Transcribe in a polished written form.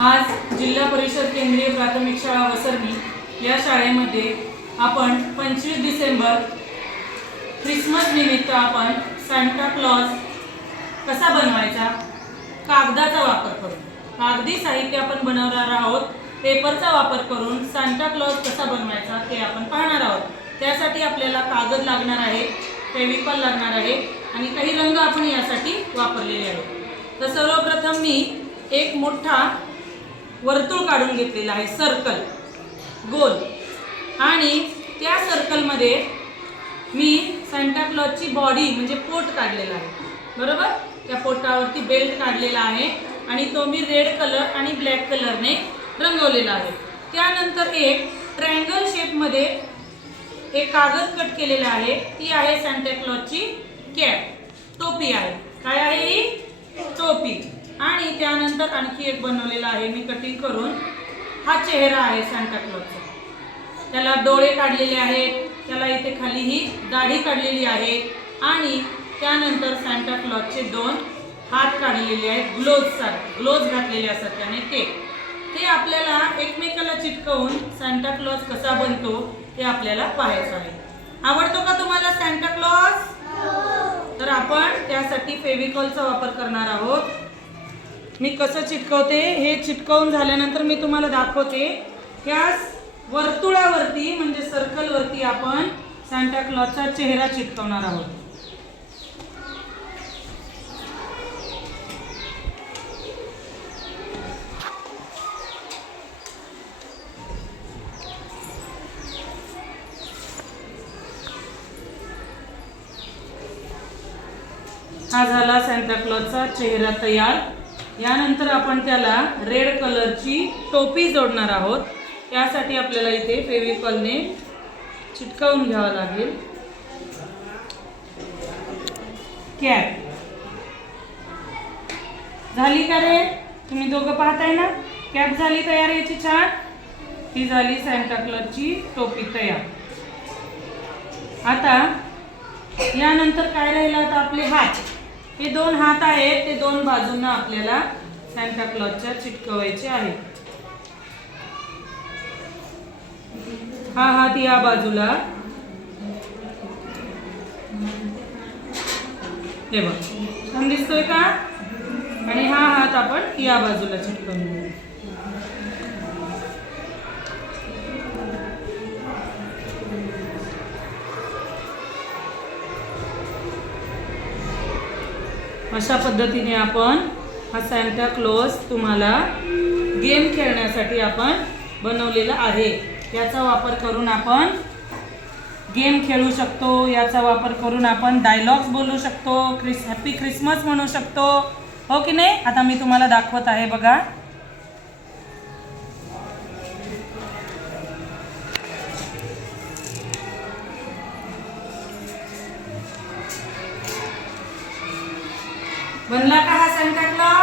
आज जिल्हा परिषद केंद्रीय प्राथमिक शाळा वसरणी या शाळेमध्ये आपण 25 डिसेंबर ख्रिसमस निमित्त आपण सांता क्लॉज कसा बनवायचा, कागदाचा वापर करून कागदी साहित्य आपण बनवणार आहोत। पेपरचा वापर करून सांता क्लॉज कसा बनवायचा ते आपण पाहणार आहोत। त्यासाठी आपल्याला कागद लागणार आहे, फेविकॉल लागणार आहे आणि काही रंग आपण यासाठी वापरलेले आहेत। तर सर्वप्रथम मी एक मोठा वर्तुळ काढून घेतलेला आहे, सर्कल गोल, आणि त्या सर्कलमध्ये मी सांता क्लॉजची बॉडी म्हणजे पोट काढलेला आहे। बरोबर, त्या पोटावरती बेल्ट काढलेला आहे आणि तो मी रेड कलर आणि ब्लॅक कलरने रंगवलेला आहे। त्यानंतर एक ट्रायंगल शेपमध्ये एक कागद कट केलेला आहे, ती आहे सांता क्लॉजची कॅप, टोपी आहे। काय आहे ही? टोपी। आणि त्यानंतर आणखी एक बनवलेला आहे मी कटिंग करून, हा चेहरा आहे सांता क्लॉजचा, त्याला डोळे काढलेले आहेत, त्याला इथे खाली ही दाढी काढलेली आहे आणि त्यानंतर सांता क्लॉजचे 2 हात काढलेले आहेत, ग्लोव्ज घातलेले असतात त्याने ते आपल्याला एकमेकाला चिटकवून सांता क्लॉज कसा बनतो ते आपल्याला पाहायचं आहे। आवडतो का तुम्हाला सांता क्लॉज? तर आपण त्यासाठी फेविकॉलचा वापर करणार आहोत। मी कसं चिटकवते हे चिटकवून झाल्यानंतर मी तुम्हाला दाखवते। त्या वर्तुळावरती म्हणजे सर्कलवरती आपण सांता क्लॉजचा चेहरा चिटकवणार आहोत। हा झाला सांता क्लॉजचा चेहरा तयार। यानंतर आपण त्याला रेड कलरची टोपी जोडणार आहोत। त्यासाठी आपल्याला इथे फेविकॉलने चिटकवून घ्यावं लागेल। कॅप झाली का रे? तुम्ही दोघं पाहताय ना, कॅप झाली तयार याची छान। ही झाली सांता क्लॉजची टोपी तयार। आता यानंतर काय राहिलं? आता आपले हात, हे 2 हात आहेत, ते 2 बाजूंना आपल्याला सांता क्लॉजच्या चिटकवायचे आहेत। हा हात या बाजूला, हे बघ छान दिसतोय का? आणि हा हात आपण या बाजूला चिटकवून घेऊ। अशा पद्धतीने आपण हा सांता क्लॉज तुम्हाला गेम खेळण्यासाठी आपण बनवलेला आहे। याचा वापर करून आपण गेम खेळू शकतो, याचा वापर करून आपण डायलॉग्स बोलू शकतो, हॅपी ख्रिसमस म्हणू शकतो, हो की नाही? आता मी तुम्हाला दाखवत आहे, बघा। बनला का हा सांता क्लॉज?